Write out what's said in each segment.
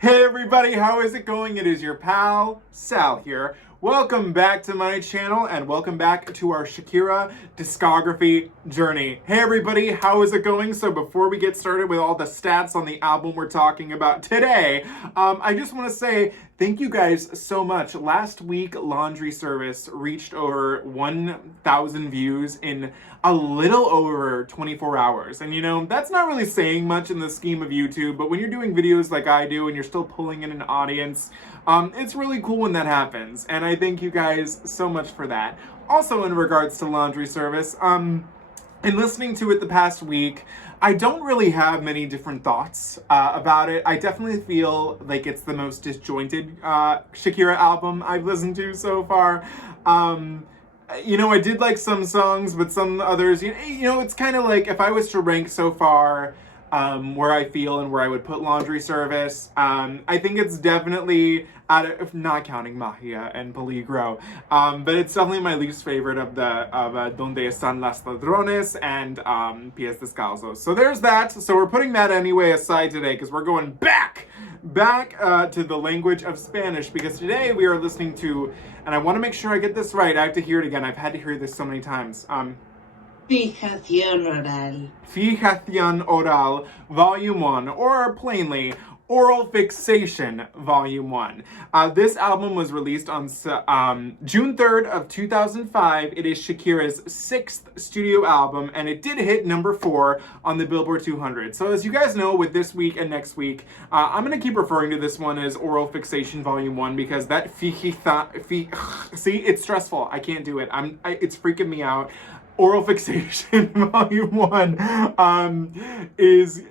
Hey everybody, how is it going? It is your pal, Sal here. Welcome back to my channel and welcome back to our Shakira discography journey. Hey everybody, how is it going? So before we get started with all the stats on the album we're talking about today, I just want to say thank you guys so much. Last week, Laundry Service reached over 1,000 views in a little over 24 hours. And you know, that's not really saying much in the scheme of YouTube, but when you're doing videos like I do and you're still pulling in an audience, it's really cool when that happens. And I thank you guys so much for that. Also in regards to Laundry Service, in listening to it the past week, I don't really have many different thoughts about it. I definitely feel like it's the most disjointed Shakira album I've listened to so far. You know, I did like some songs, but some others, you know, it's kind of like if I was to rank so far where I feel and where I would put Laundry Service, I think it's definitely, not counting Magia and Peligro, but it's definitely my least favorite of Donde Están Las Ladrones and Pies Descalzos. So there's that. So we're putting that anyway aside today because we're going back to the language of Spanish, because today we are listening to, and I want to make sure I get this right, I have to hear it again, I've had to hear this so many times. Fijación Oral. Fijación Oral, Volume 1, or plainly, Oral Fixation, Volume 1. This album was released on June 3rd of 2005. It is Shakira's 6th studio album, and it did hit number 4 on the Billboard 200. So as you guys know, with this week and next week, I'm going to keep referring to this one as Oral Fixation Volume 1, because that see, it's stressful. I can't do it. It's freaking me out. Oral Fixation Volume 1 is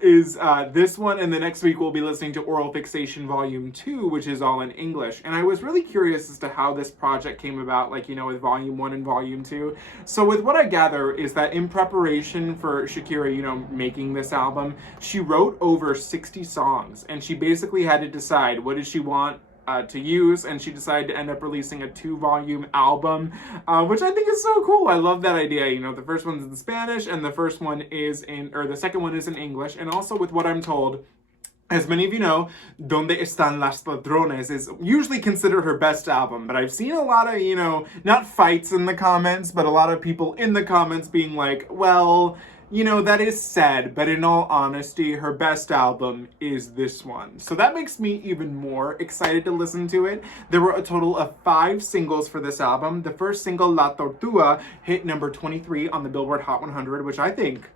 this one, and the next week we'll be listening to Oral Fixation Volume 2, which is all in English. And I was really curious as to how this project came about, like, you know, with Volume 1 and Volume 2. So with what I gather is that in preparation for Shakira, you know, making this album, she wrote over 60 songs, and she basically had to decide what did she want to use, and she decided to end up releasing a 2-volume album, which I think is so cool. I love that idea. You know, the first one's in Spanish, and the second one is in English. And also, with what I'm told, as many of you know, Donde Están Las Ladrones is usually considered her best album, but I've seen a lot of, you know, not fights in the comments, but a lot of people in the comments being like, well, you know, that is said, but in all honesty, her best album is this one. So that makes me even more excited to listen to it. There were a total of 5 singles for this album. The first single, La Tortura, hit number 23 on the Billboard Hot 100, which I think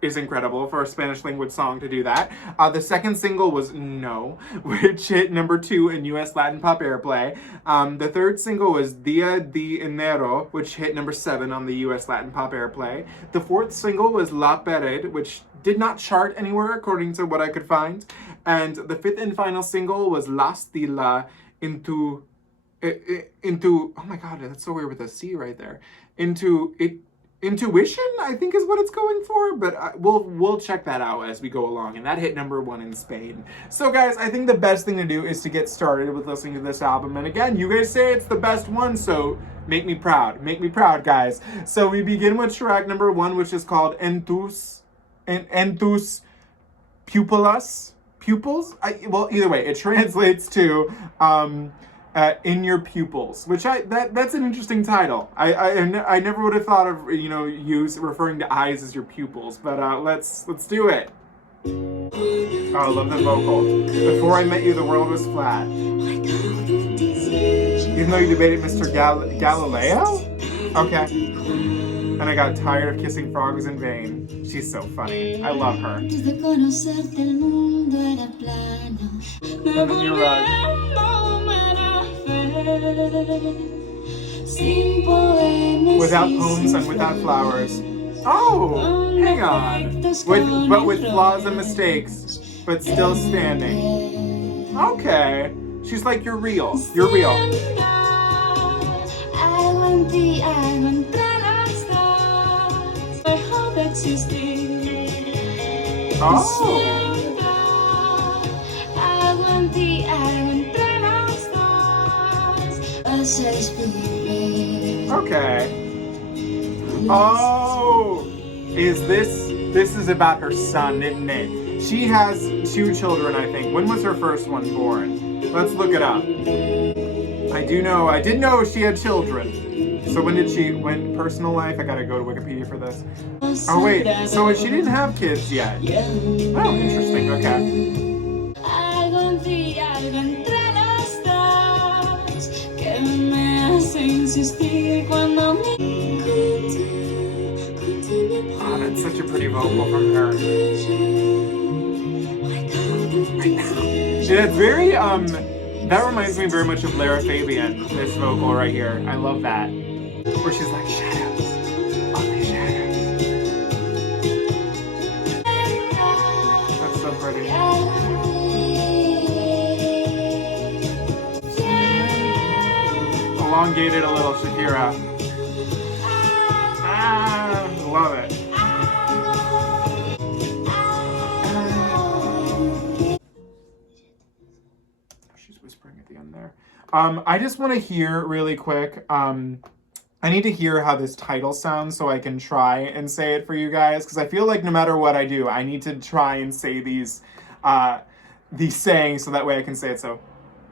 is incredible for a Spanish language song to do that. The second single was No, which hit number 2 in US Latin Pop Airplay. The third single was Día de Enero, which hit number 7 on the US Latin Pop Airplay. The fourth single was La Perez, which did not chart anywhere according to what I could find. And the fifth and final single was Las de la Intuition, oh my god, that's so weird with a C right there. Intuition, I think is what it's going for, but we'll check that out as we go along, and that hit number 1 in Spain. So guys, I think the best thing to do is to get started with listening to this album, and again, you guys say it's the best one, so make me proud, guys. So we begin with track number 1, which is called Entos Pupils? Well, either way, it translates to In Your Pupils, which that's an interesting title. I never would have thought of, you know, referring to eyes as your pupils, but let's do it. Oh, I love the vocal. Before I met you, the world was flat. Even though you debated Mr. Galileo? Okay. And I got tired of kissing frogs in vain. She's so funny. I love her. And then you're right. Without poems and without flowers. Oh, hang on. But with flaws and mistakes, but still standing. Okay. She's like, you're real. You're real. Oh. Okay. Oh, is this is about her son, isn't it? She has 2 children, I think. When was her first one born? Let's look it up. I did know she had children. So when personal life, I gotta go to Wikipedia for this. Oh wait, so she didn't have kids yet. Oh, interesting, okay. Oh, that's such a pretty vocal from her. It's very, that reminds me very much of Lara Fabian, this vocal right here. I love that. Where she's like, shadows, only shadows. That's so pretty. Elongated a little, Shakira. Love it. She's whispering at the end there. I just want to hear really quick. I need to hear how this title sounds so I can try and say it for you guys, because I feel like no matter what I do, I need to try and say these sayings so that way I can say it. So,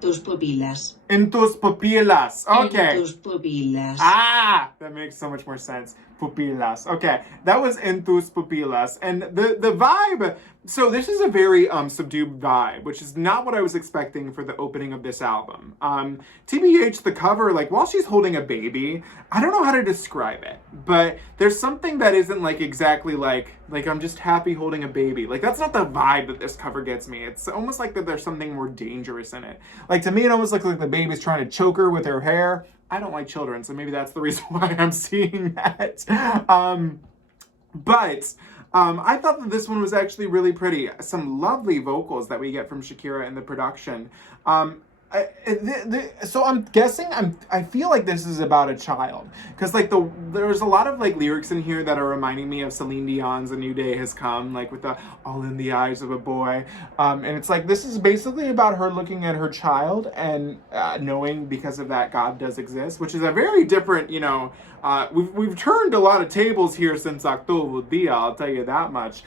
Tus Pupilas. En tus pupilas. Okay. En tus pupilas. Ah, that makes so much more sense. Pupilas. Okay, that was En tus pupilas. And the vibe, so this is a very subdued vibe, which is not what I was expecting for the opening of this album. TBH, the cover, like while she's holding a baby, I don't know how to describe it, but there's something that isn't like exactly like I'm just happy holding a baby. Like that's not the vibe that this cover gets me. It's almost like that there's something more dangerous in it. Like to me, it almost looks like the baby's trying to choke her with her hair. I don't like children, so maybe that's the reason why I'm seeing that. But I thought that this one was actually really pretty. Some lovely vocals that we get from Shakira in the production. So I'm guessing, I feel like this is about a child, because like there's a lot of like lyrics in here that are reminding me of Celine Dion's A New Day Has Come, like with the all in the eyes of a boy, and it's like this is basically about her looking at her child and knowing because of that God does exist, which is a very different, you know, we've turned a lot of tables here since October Dia, I'll tell you that much.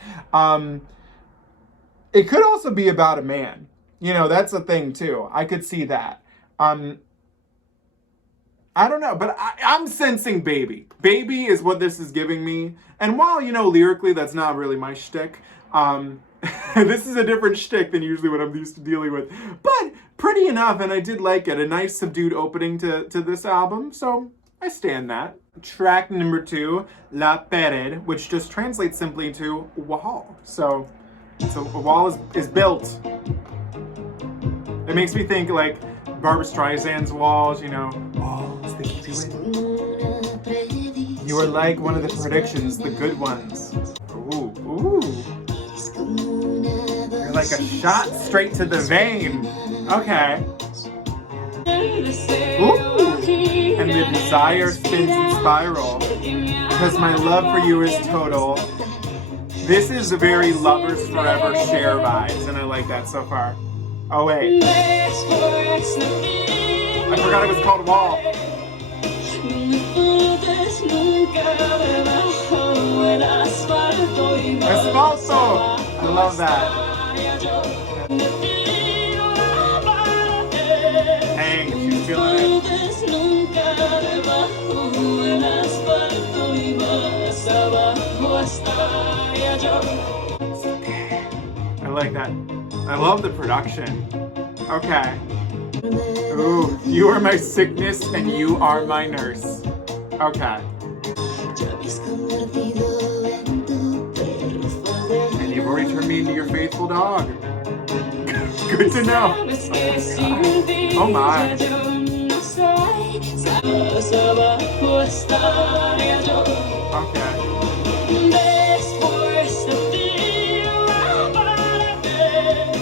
It could also be about a man. You know, that's a thing too. I could see that. I don't know, but I'm sensing baby. Baby is what this is giving me. And while, you know, lyrically, that's not really my shtick. This is a different shtick than usually what I'm used to dealing with. But pretty enough, and I did like it. A nice subdued opening to this album. So I stand that. Track number 2, La Pared, which just translates simply to wall. So a wall is built. It makes me think like Barbra Streisand's walls, you know, walls that keep you in. You are like one of the predictions, the good ones. Ooh. You're like a shot straight to the vein. Okay. Ooh. And the desire spins and spiral. Because my love for you is total. This is a very lovers forever share vibes, and I like that so far. Oh wait. I forgot it was called Wall. Asfalto! I love that. Dang, she's feeling it. I like that. I love the production. Okay. Ooh, you are my sickness and you are my nurse. Okay. And you've already turned me into your faithful dog. Good to know. Oh my. Okay.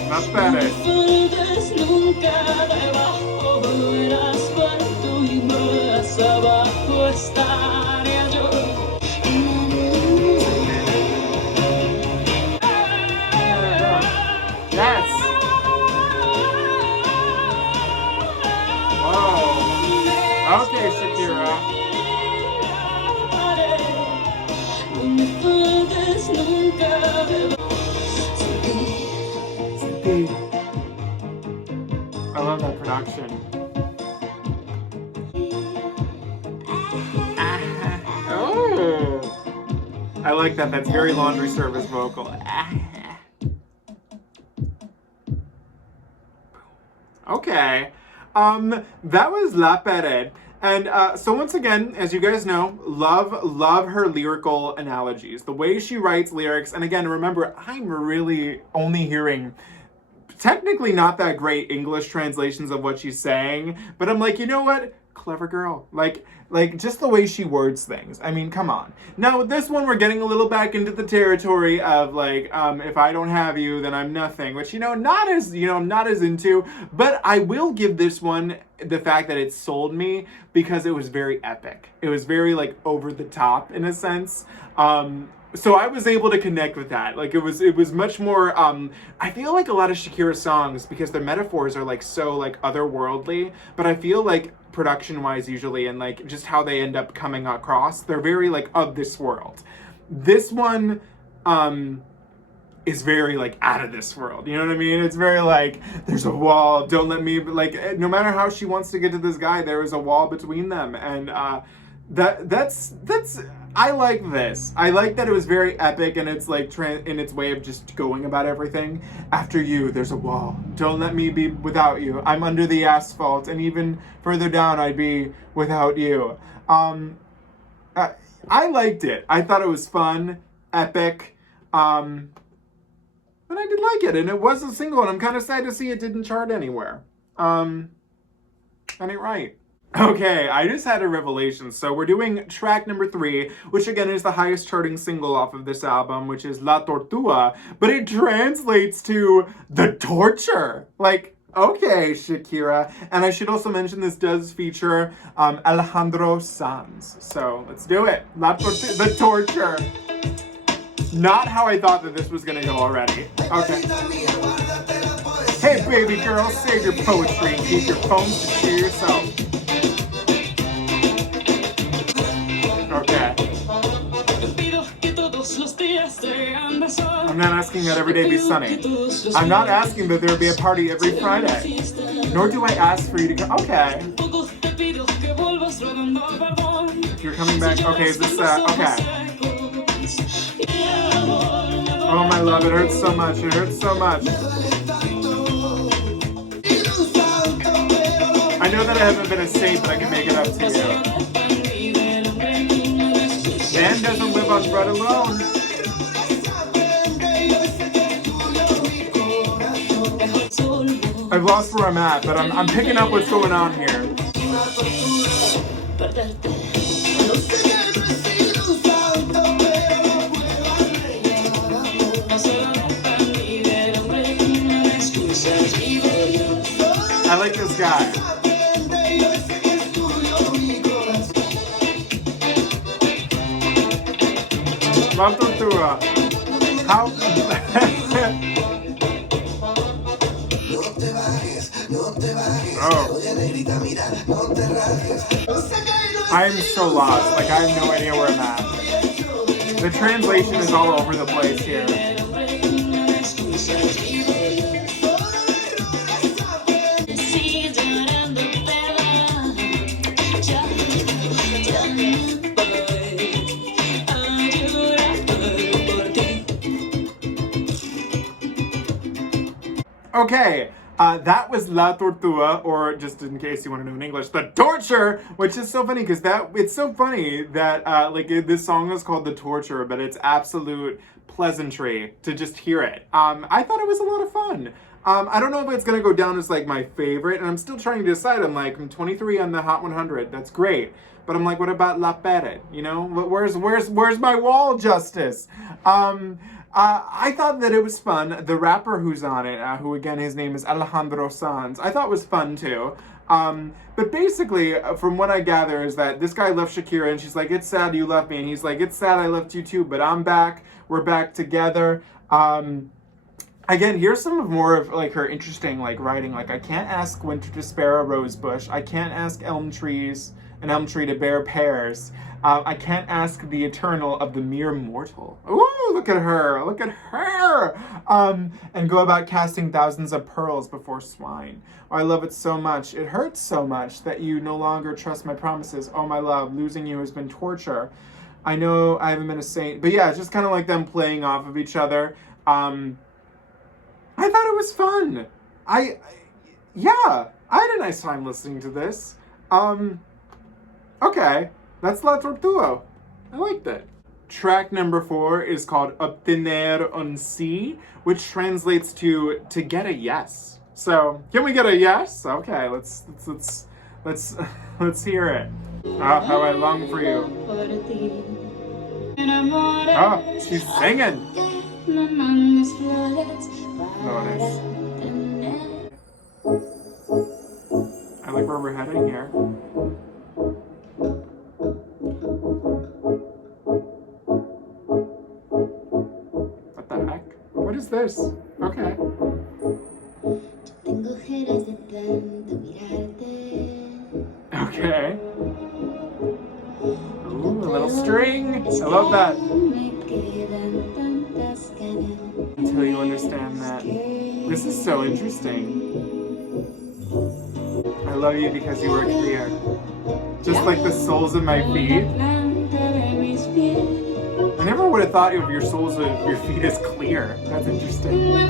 Not bad. Yes. Whoa. Okay, Shakira. I love that production. Oh, I like that. That's very laundry service vocal. Okay. That was La Perez. And so once again, as you guys know, love her lyrical analogies. The way she writes lyrics. And again, remember, I'm really only hearing technically not that great English translations of what she's saying. But I'm like, you know what? Clever girl. Like just the way she words things. I mean, come on. Now with this one, we're getting a little back into the territory of like, if I don't have you, then I'm nothing, which, not as into, but I will give this one the fact that it sold me because it was very epic. It was very like over the top in a sense. So I was able to connect with that. Like it was much more, I feel like a lot of Shakira songs, because their metaphors are like so like otherworldly, but I feel like production wise usually, and like just how they end up coming across, they're very like of this world. This one, is very like out of this world. You know what I mean? It's very like, there's a wall, don't let me, like, no matter how she wants to get to this guy, there is a wall between them. And, that's I like this. I like that it was very epic, and it's like in its way of just going about everything. After you, there's a wall. Don't let me be without you. I'm under the asphalt, and even further down, I'd be without you. I liked it. I thought it was fun, epic, and I did like it. And it was a single, and I'm kind of sad to see it didn't chart anywhere. That ain't right. Okay, I just had a revelation. So we're doing track number 3, which again is the highest charting single off of this album, which is La Tortura, but it translates to the torture. Like, okay, Shakira. And I should also mention this does feature Alejandro Sanz. So let's do it. The torture. Not how I thought that this was gonna go already. Okay. Hey, baby girl, save your poetry and keep your poems to cheer yourself. Okay. I'm not asking that every day be sunny. I'm not asking that there be a party every Friday. Nor do I ask for you to go. Okay. You're coming back. Okay, is this okay. Oh my love, it hurts so much. It hurts so much. I know that I haven't been a saint, but I can make it up to you. Man doesn't live on bread alone. I've lost where I'm at, but I'm picking up what's going on here. I like this guy. La Tortura. How? Oh. I'm so lost. Like, I have no idea where I'm at. The translation is all over the place here. Okay, that was La Tortura, or just in case you want to know in English, the torture, which is so funny because it's so funny that this song is called The Torture, but it's absolute pleasantry to just hear it. I thought it was a lot of fun. I don't know if it's gonna go down as like my favorite, and I'm still trying to decide. I'm 23 on the Hot 100. That's great, but I'm like, what about La Perez? You know, where's my wall, Justice? I thought that it was fun. The rapper who's on it, who again, his name is Alejandro Sanz, I thought was fun too. But basically, from what I gather, is that this guy left Shakira, and she's like, it's sad you left me. And he's like, it's sad I left you too, but I'm back. We're back together. Again, here's some more of like her interesting like writing. Like, I can't ask winter to spare a rose bush. I can't ask elm trees an elm tree to bear pears. I can't ask the eternal of the mere mortal. Ooh, look at her, look at her! And go about casting thousands of pearls before swine. Oh, I love it so much. It hurts so much that you no longer trust my promises. Oh, my love, losing you has been torture. I know I haven't been a saint. But yeah, it's just kind of like them playing off of each other. I thought it was fun. Yeah, I had a nice time listening to this. Okay, that's La Tortura. I liked it. Track number 4 is called Obtener Un Si, which translates to get a yes. So, can we get a yes? Okay, let's hear it. Ah, how I long for you. Oh, she's singing. Flores. I like where we're heading here. What the heck? What is this? Okay. Okay. Ooh, a little string. I love that. Until you understand that. This is so interesting. I love you because you were clear. Just like the soles of my feet. I never would have thought of your soles of your feet as clear. That's interesting.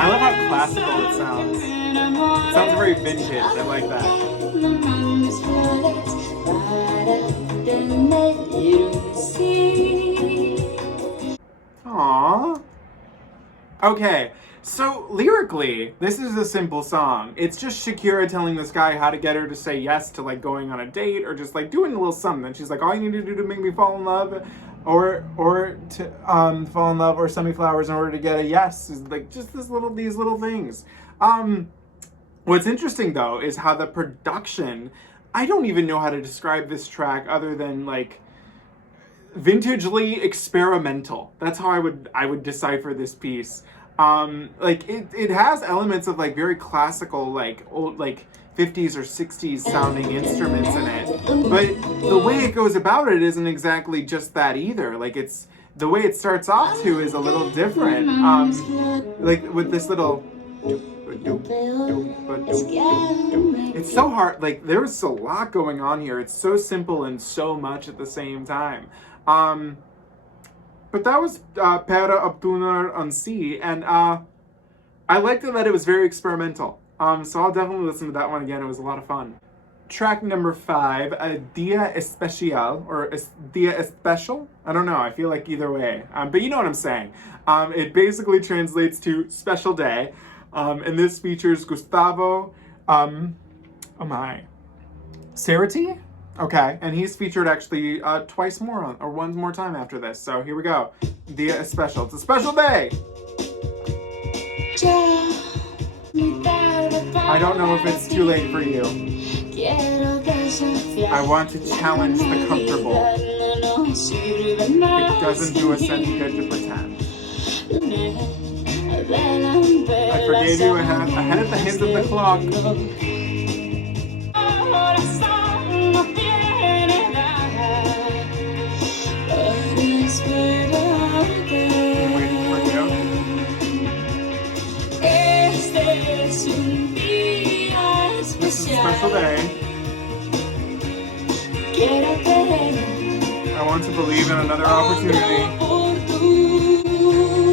I love how classical it sounds. It sounds very vintage. I like that. Aww. Okay, so lyrically, this is a simple song. It's just Shakira telling this guy how to get her to say yes to like going on a date or just like doing a little something. And she's like, all you need to do to make me fall in love or to fall in love or send me flowers in order to get a yes is like just these little things. What's interesting though is how the production, I don't even know how to describe this track other than like vintagely experimental. That's how I would decipher this piece. Like it has elements of like very classical, like old, like 50s or 60s sounding instruments in it, but the way it goes about it isn't exactly just that either. Like it's the way it starts off to is a little different. Like with this little. It's so hard. Like there's a lot going on here. It's so simple and so much at the same time. But that was Per Obtener Un Si, and I liked it that it was very experimental. So I'll definitely listen to that one again. It was a lot of fun. Track number 5, Día Especial, or Día Especial? I don't know, I feel like either way. But you know what I'm saying. It basically translates to special day. And this features Gustavo, Cerati? Okay, and he's featured actually twice more or one more time after this. So here we go. Día Especial. It's a special day. I don't know if it's too late for you. I want to challenge the comfortable. It doesn't do us any good to pretend. I forgave you ahead of the hands of the clock. This is a special day. I want to believe in another opportunity.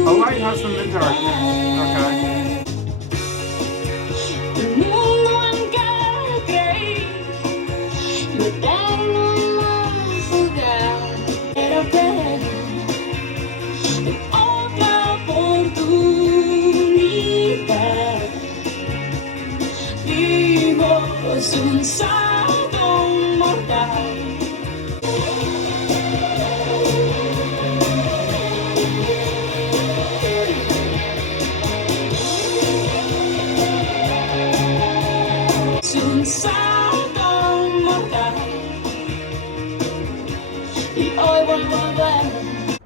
Oh, I have some in darkness. Okay. un salto mortal. Un salto mortal. Y hoy vuelvo a ver.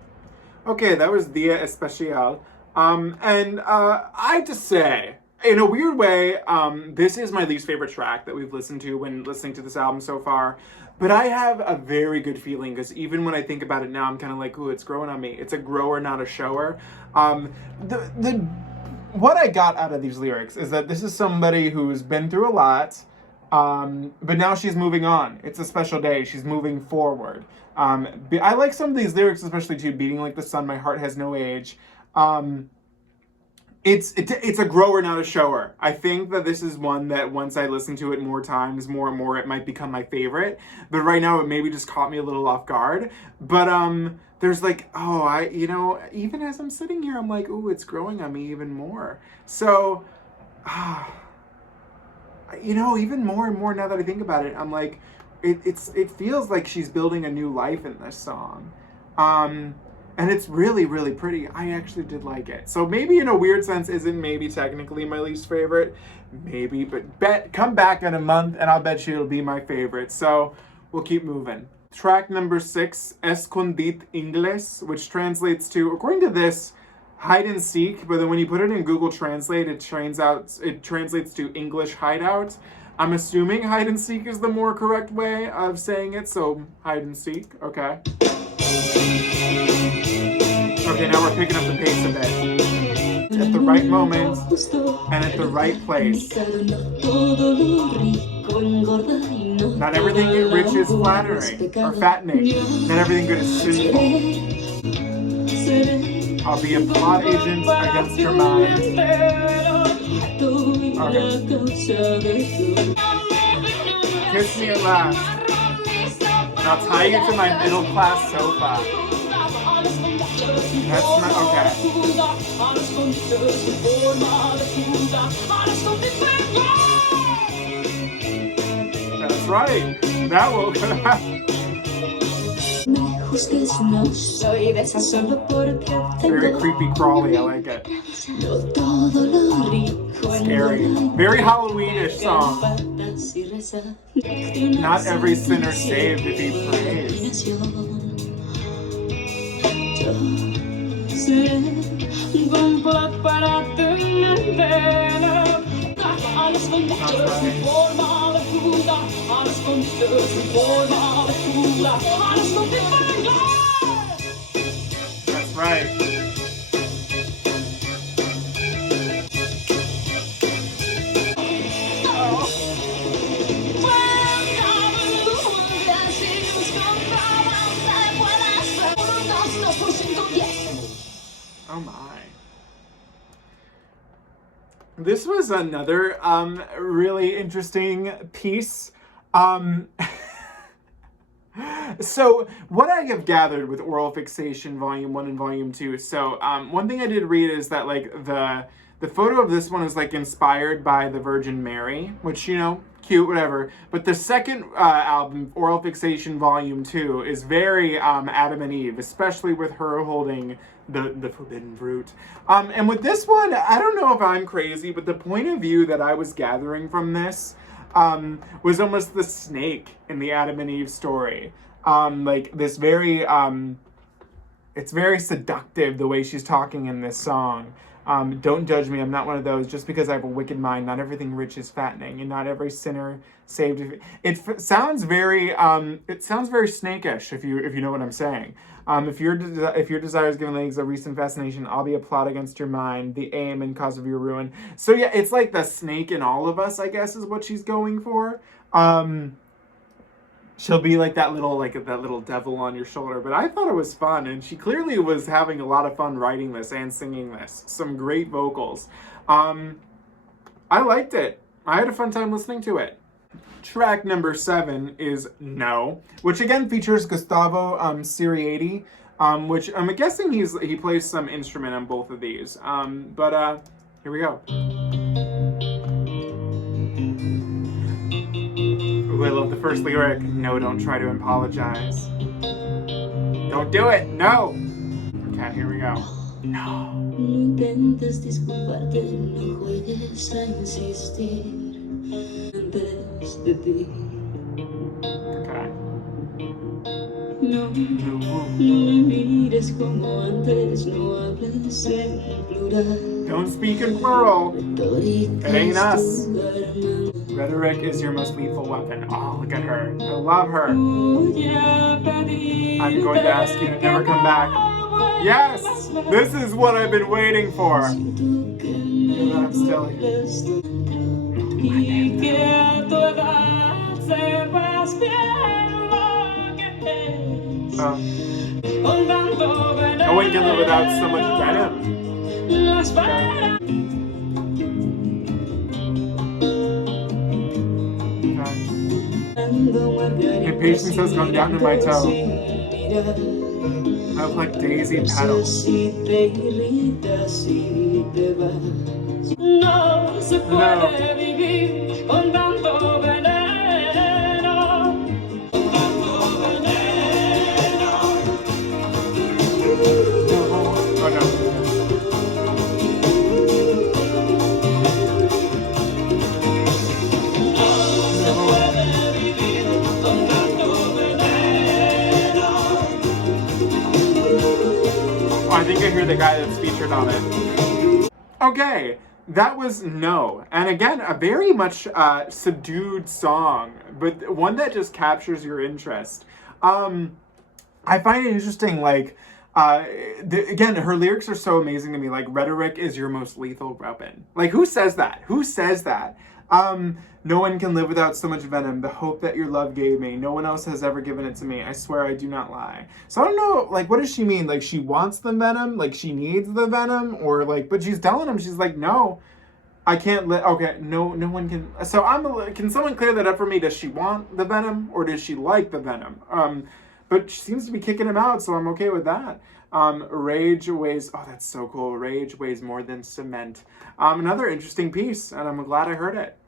Okay, that was Día Especial. And I have to say, in a weird way, this is my least favorite track that we've listened to when listening to this album so far. But I have a very good feeling, because even when I think about it now, I'm kind of like, ooh, it's growing on me. It's a grower, not a shower. What I got out of these lyrics is that this is somebody who's been through a lot, but now she's moving on. It's a special day. She's moving forward. I like some of these lyrics, especially too, beating like the sun, my heart has no age. It's a grower, not a shower. I think that this is one that once I listen to it more times, more and more, it might become my favorite. But right now, it maybe just caught me a little off guard. But there's like, even as I'm sitting here, I'm like, ooh, it's growing on me even more. So, even more and more now that I think about it, I'm like, it feels like she's building a new life in this song. And it's really, really pretty. I actually did like it. So maybe in a weird sense isn't maybe technically my least favorite. Maybe, but come back in a month and I'll bet you it'll be my favorite. So we'll keep moving. Track number 6, Escondite Inglés, which translates to, according to this, hide and seek, but then when you put it in Google Translate, it translates to English hideout. I'm assuming hide and seek is the more correct way of saying it, so hide and seek, okay. Okay, now we're picking up the pace a bit. At the right moment and at the right place. Not everything rich is flattering or fattening. Not everything good is suitable. I'll be a plot agent against your mind. Okay. Kiss me at last. And I'll tie you to my middle class sofa. That's not okay. That's right. That will. Very creepy crawly, I like it. Scary. Very Halloweenish song. Not every sinner saved if he prays. That's right. Oh my. This was another really interesting piece. So what I have gathered with Oral Fixation Volume 1 and Volume 2, so one thing I did read is that like the photo of this one is like inspired by the Virgin Mary, which, cute, whatever. But the second album, Oral Fixation Volume 2, is very Adam and Eve, especially with her holding the forbidden fruit. And with this one, I don't know if I'm crazy, but the point of view that I was gathering from this was almost the snake in the Adam and Eve story. Like this very, it's very seductive the way she's talking in this song. Don't judge me, I'm not one of those. Just because I have a wicked mind, not everything rich is fattening, and not every sinner saved. It sounds very snakish, if you know what I'm saying. If your desire is given legs a recent fascination, I'll be a plot against your mind, the aim and cause of your ruin. So yeah, it's like the snake in all of us, I guess, is what she's going for. She'll be like that little devil on your shoulder. But I thought it was fun, and she clearly was having a lot of fun writing this and singing this. Some great vocals. I liked it. I had a fun time listening to it. Track number 7 is No, which again features Gustavo Cerati, which I'm guessing he plays some instrument on both of these. But here we go. Ooh, I love the first lyric. No, don't try to apologize. Don't do it. No. Okay, here we go. No. No intentes disculparte, no juegues a insistir antes de ti. Okay. No, no me mires como antes, no hables en plural. Don't speak in plural. It ain't us. Rhetoric is your most lethal weapon. Oh, look at her. I love her. I'm going to ask you to never come back. Yes! This is what I've been waiting for. I'm still here. No one can live without so much venom. Impatience has gone down to my toe. I look like daisy petals. No se puede vivir con tanto veneno. Oh no. I think I hear the guy that's featured on it. Okay, that was No. And again, a very much subdued song, but one that just captures your interest. I find it interesting, like, again, her lyrics are so amazing to me. Like, rhetoric is your most lethal weapon. Like, who says that? Who says that? No one can live without so much venom. The hope that your love gave me. No one else has ever given it to me. I swear I do not lie. So I don't know, like, what does she mean? Like, she wants the venom? Like, she needs the venom? Or, like, but she's telling him, she's like, no, I can't live. Okay, no one can. So can someone clear that up for me? Does she want the venom? Or does she like the venom? But she seems to be kicking him out, so I'm okay with that. Rage weighs, oh, that's so cool. Rage weighs more than cement. Another interesting piece, and I'm glad I heard it.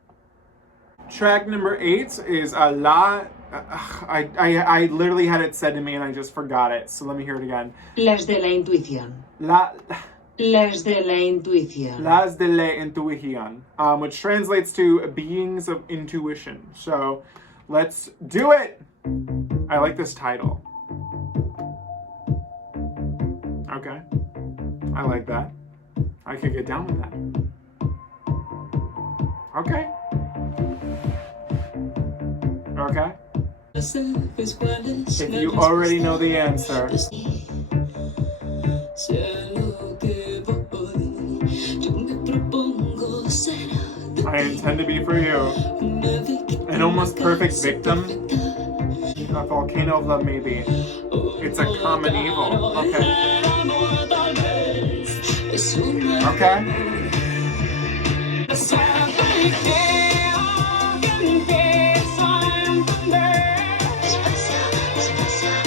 Track number 8 is La. I literally had it said to me and I just forgot it, so let me hear it again. Las de la intuición. Las de la intuición. Las de la Intuición, which translates to beings of intuition. So let's do it. I like this title. Okay, I like that. I could get down with that. Okay. Okay. If you already know the answer. I intend to be for you. An almost perfect victim. A volcano of love, maybe. It's a common evil. Okay. Okay.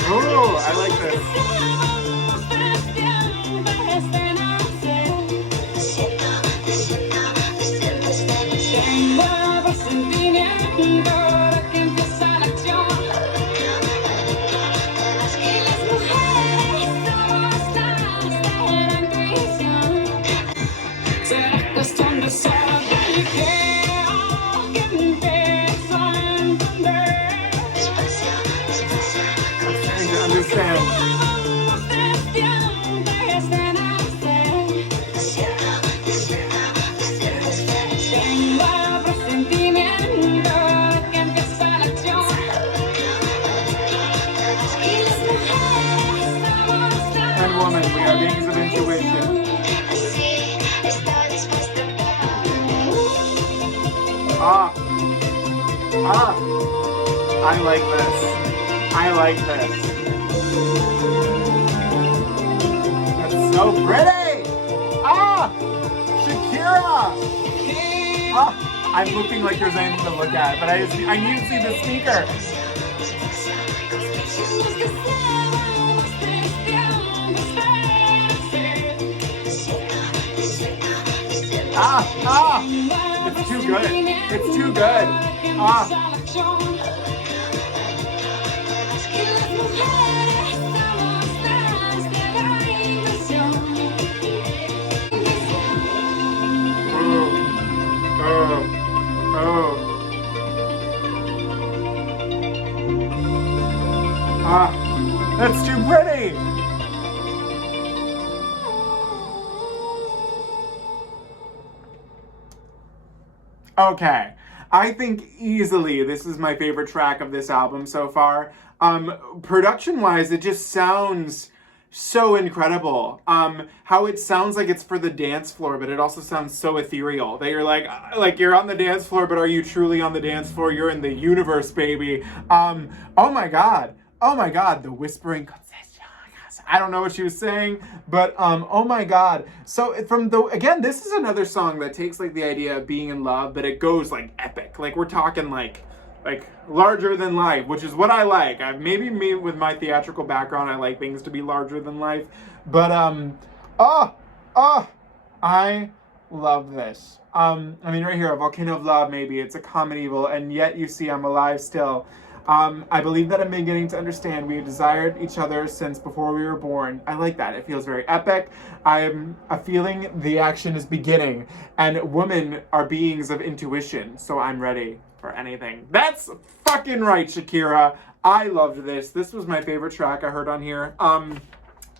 Ooh, I like this. I like this. I like this. That's so pretty! Shakira! I'm looking like there's anything to look at, but I need to see the speaker. It's too good. It's too good. Estamos las de la intuición. Ah, that's too pretty! Okay, I think easily this is my favorite track of this album so far. Production-wise, it just sounds so incredible. How it sounds like it's for the dance floor, but it also sounds so ethereal that you're like you're on the dance floor, but are you truly on the dance floor? You're in the universe, baby. Oh my god, the whispering. I don't know what she was saying, but oh my god. So again, this is another song that takes like the idea of being in love, but it goes like epic. Like we're talking like larger than life, which is what I like. Maybe me with my theatrical background, I like things to be larger than life. But I love this. I mean, right here, a volcano of love. Maybe it's a common evil, and yet you see I'm alive still. I believe that I'm beginning to understand we have desired each other since before we were born. I like that. It feels very epic. I'm a feeling the action is beginning, and women are beings of intuition, so I'm ready for anything. That's fucking right, Shakira. I loved this. This was my favorite track I heard on here.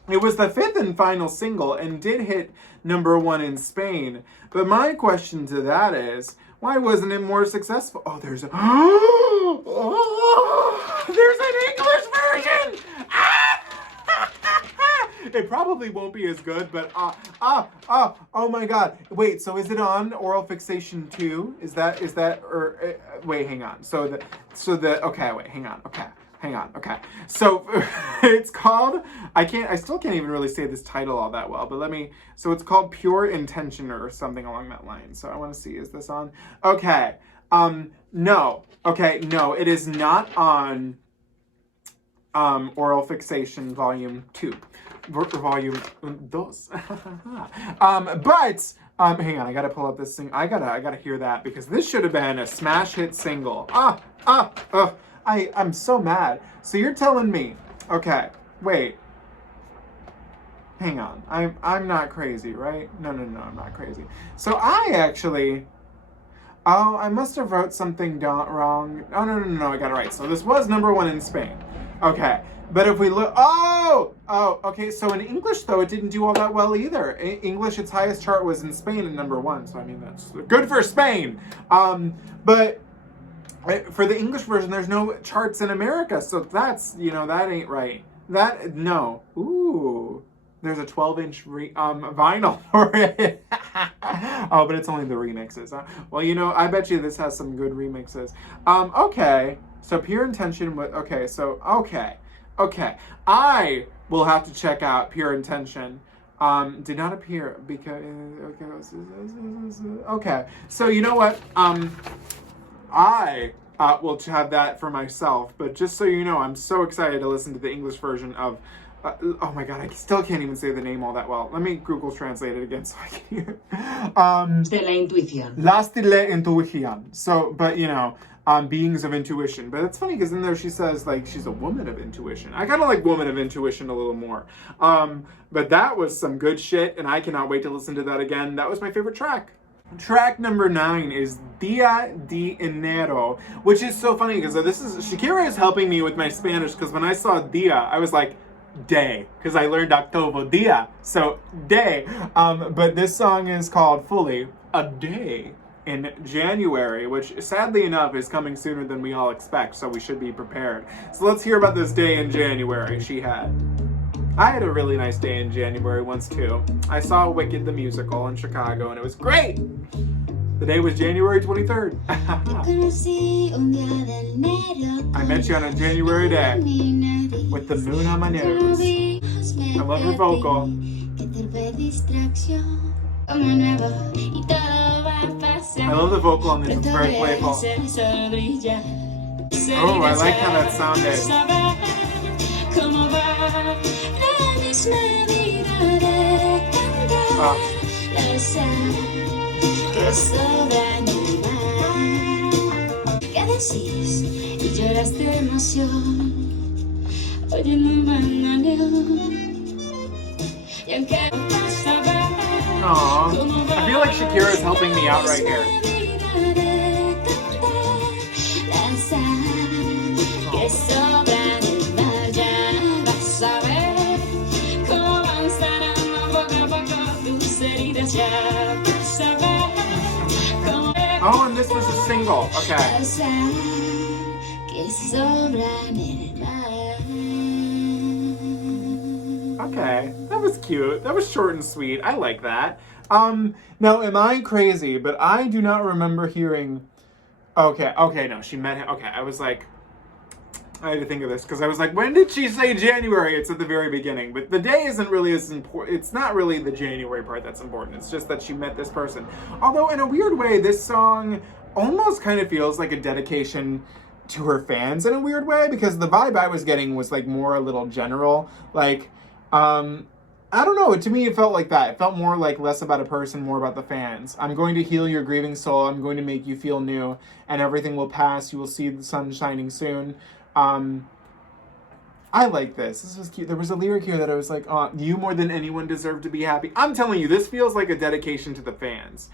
It was the 5th and final single and did hit #1 in Spain. But my question to that is, why wasn't it more successful? Oh, there's an English version! It probably won't be as good, but oh my god. Wait, so is it on Oral Fixation 2? Is that, or, wait, hang on. Okay, wait, hang on, okay. So it's called, I still can't even really say this title all that well, but so it's called Pure Intention or something along that line. So I want to see, is this on? Okay. No, it is not on Oral Fixation Volume 2. Volume 2. But hang on, I gotta pull up this thing. I gotta hear that because this should have been a smash hit single. I'm so mad. So you're telling me, okay, wait. Hang on. I'm not crazy, right? No, I'm not crazy. So I must have wrote something wrong. Oh, no, I got it right. So this was #1 in Spain. Okay. But if we look, okay. So in English, though, it didn't do all that well either. In English, its highest chart was in Spain at #1. So I mean, that's good for Spain. But for the English version, there's no charts in America. So that's, that ain't right. No. Ooh. There's a 12-inch vinyl for it. Oh, but it's only the remixes. Huh? Well, I bet you this has some good remixes. Okay. So Pure Intention. Okay. I will have to check out Pure Intention. Did not appear because. Okay. So you know what? I will have that for myself. But just so you know, I'm so excited to listen to the English version of. Oh my god, I still can't even say the name all that well. Let me Google Translate it again so I can hear. De la intuición. Las de la intuición. So, but beings of intuition. But it's funny because in there she says like she's a woman of intuition. I kind of like woman of intuition a little more. But that was some good shit, and I cannot wait to listen to that again. That was my favorite track. Track number 9 is Día de Enero, which is so funny because Shakira is helping me with my Spanish because when I saw Dia, I was like, day, because I learned October Dia, so day. But this song is called fully A Day in January, which sadly enough is coming sooner than we all expect, so we should be prepared. So let's hear about this day in January she had. I had a really nice day in January once too. I saw Wicked the musical in Chicago and it was great! The day was January 23rd. I met you on a January day with the moon on my nose. I love her vocal. I love the vocal on this, it's very playful. Oh, I like how that sounded. Oye, no me y aunque no saber Aw. I feel like Shakira is helping me out right here. que sobra el mar ya vas a ver cómo avanzarán poco a poco tus heridas ya vas a ver cómo Oh, and this was a single. Okay. que sobra el mar. Okay, that was cute. That was short and sweet. I like that. Now am I crazy? But I do not remember hearing. Okay, no, she met him. Okay, I was like, I had to think of this because I was like, when did she say January? It's at the very beginning, but the day isn't really as important. It's not really the January part that's important. It's just that she met this person. Although in a weird way, this song almost kind of feels like a dedication to her fans in a weird way, because the vibe I was getting was like more a little general, like. I don't know. To me, it felt like that. It felt more like less about a person, more about the fans. I'm going to heal your grieving soul. I'm going to make you feel new, and everything will pass. You will see the sun shining soon. I like this. This was cute. There was a lyric here that I was like, oh, you more than anyone deserve to be happy. I'm telling you, this feels like a dedication to the fans.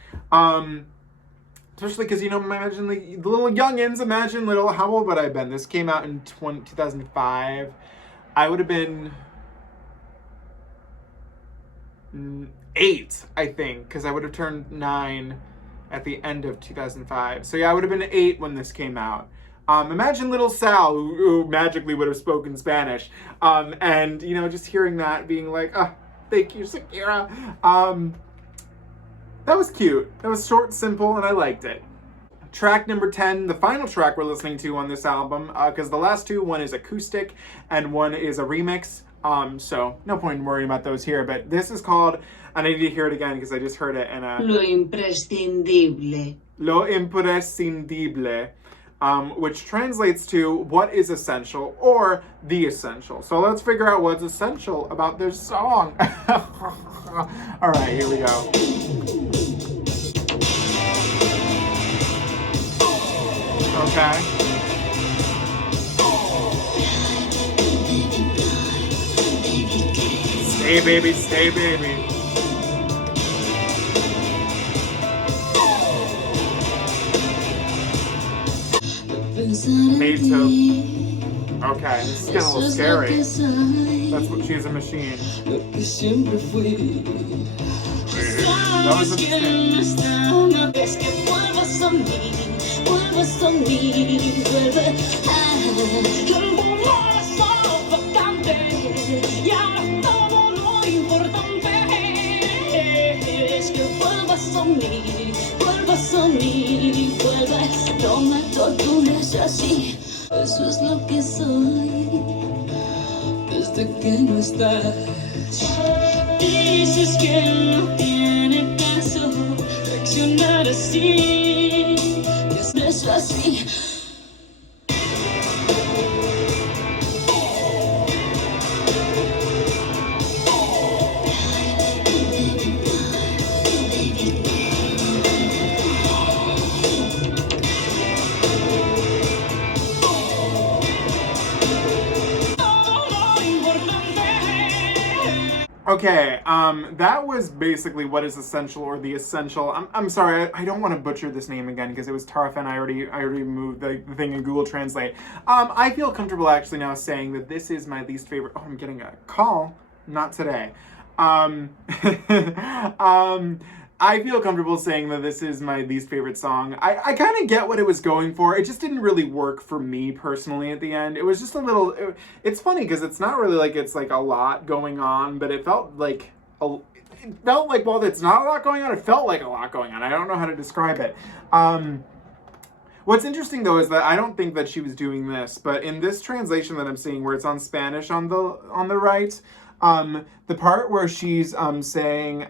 Especially because, you know, imagine the little youngins. Imagine how old would I have been? This came out in 2005. I would have been 8, I think, because I would have turned 9 at the end of 2005. So yeah, I would have been 8 when this came out. Imagine little Sal, who magically would have spoken Spanish, and you know, just hearing that, being like, "Ah, oh, thank you, Shakira." That was cute. That was short, simple, and I liked it. Track number 10, the final track we're listening to on this album, because the last two, one is acoustic and one is a remix. So no point in worrying about those here, but this is called, and I need to hear it again because I just heard it in a... Lo imprescindible. Lo imprescindible, which translates to what is essential or the essential. So let's figure out what's essential about this song. All right, here we go. Okay. Stay baby, stay baby. Made to. Okay, this is getting a little scary. That's what she's a machine. That was Vuelvas a mí, vuelve, no me tortures así. Eso es lo que soy desde que no estás. Dices que no tiene caso reaccionar así. Es eso así. Okay, that was basically what is essential or the essential. I'm sorry, I don't want to butcher this name again because it was tough and I already moved the thing in Google Translate. I feel comfortable actually now saying that this is my least favorite. Oh, I'm getting a call. Not today. I feel comfortable saying that this is my least favorite song. I kind of get what it was going for. It just didn't really work for me personally at the end. It was just a little... it's funny because it's not really like it's like a lot going on, but it felt like... It felt like, well, it's not a lot going on. It felt like a lot going on. I don't know how to describe it. What's interesting, though, is that I don't think that she was doing this, but in this translation that I'm seeing where it's on Spanish on the right... the part where she's saying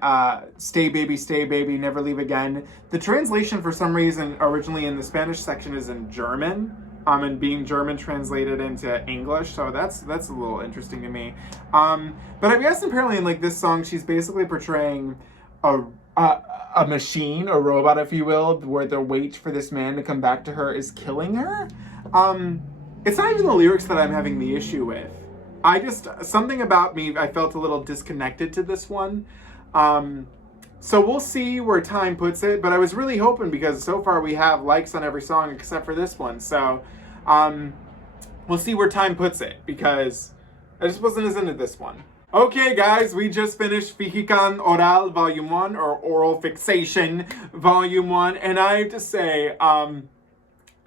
stay baby, never leave again, the translation for some reason originally in the Spanish section is in German, and being German translated into English, so that's a little interesting to me. But I guess apparently in like this song she's basically portraying a machine, a robot if you will, where the wait for this man to come back to her is killing her. It's not even the lyrics that I'm having the issue with. something about me, I felt a little disconnected to this one. So we'll see where time puts it, but I was really hoping, because so far we have likes on every song except for this one. So we'll see where time puts it, because I just wasn't as into this one. Okay guys, we just finished Fijación Oral Volume 1, or Oral Fixation Volume 1, and I have to say, I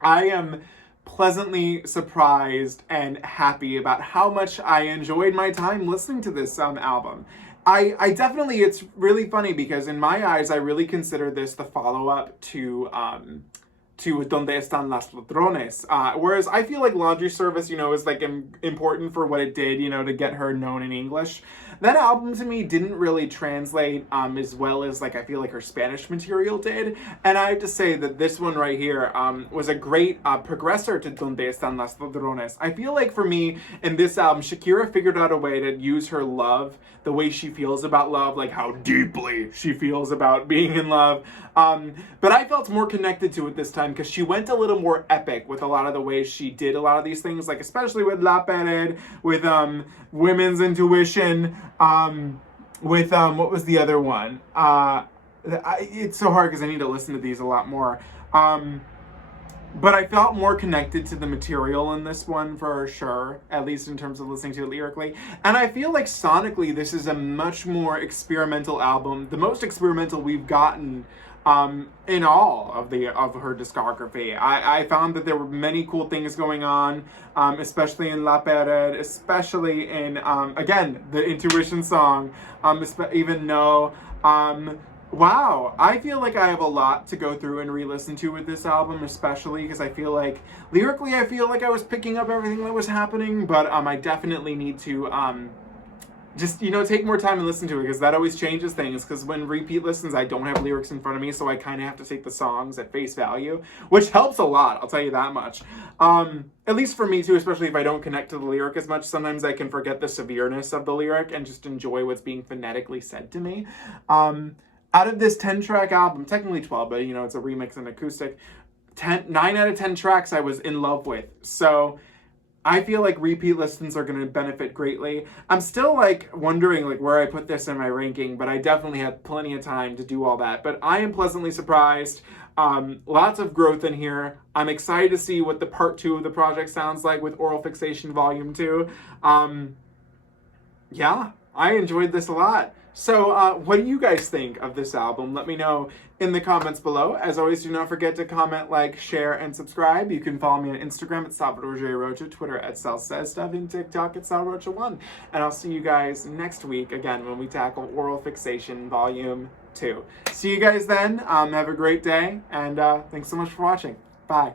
am pleasantly surprised and happy about how much I enjoyed my time listening to this album. I definitely, it's really funny because in my eyes, I really consider this the follow-up to Donde Están las Ladrones. Whereas I feel like Laundry Service, you know, is like important for what it did, you know, to get her known in English. That album to me didn't really translate as well as like I feel like her Spanish material did. And I have to say that this one right here was a great progressor to Donde Están las Ladrones. I feel like for me in this album, Shakira figured out a way to use her love, the way she feels about love, like how deeply she feels about being in love. But I felt more connected to it this time because she went a little more epic with a lot of the ways she did a lot of these things, like especially with La Perez, with Women's Intuition, with what was the other one? It's so hard because I need to listen to these a lot more. But I felt more connected to the material in this one for sure, at least in terms of listening to it lyrically. And I feel like sonically, this is a much more experimental album, the most experimental we've gotten in all of her discography. I found that there were many cool things going on, especially in La Perez, especially in, again, the Intuition song, even though, wow, I feel like I have a lot to go through and re-listen to with this album, especially because I feel like, lyrically, I feel like I was picking up everything that was happening, but I definitely need to just, you know, take more time and listen to it, because that always changes things, because when repeat listens, I don't have lyrics in front of me, so I kind of have to take the songs at face value, which helps a lot, I'll tell you that much. At least for me too, especially if I don't connect to the lyric as much, sometimes I can forget the severeness of the lyric and just enjoy what's being phonetically said to me. Out of this 10-track album, technically 12, but you know, it's a remix and acoustic, 9 out of 10 tracks I was in love with. So I feel like repeat listens are going to benefit greatly. I'm still like wondering like where I put this in my ranking, but I definitely had plenty of time to do all that. But I am pleasantly surprised. Lots of growth in here. I'm excited to see what the part 2 of the project sounds like with Oral Fixation Volume 2. Yeah, I enjoyed this a lot. So what do you guys think of this album? Let me know in the comments below. As always, do not forget to comment, like, share, and subscribe. You can follow me on Instagram at Salvador J. Rocha, Twitter at Sal Says Stuff, and TikTok at SalRocha1. And I'll see you guys next week, again, when we tackle Oral Fixation Volume 2. See you guys then. Have a great day, and thanks so much for watching. Bye.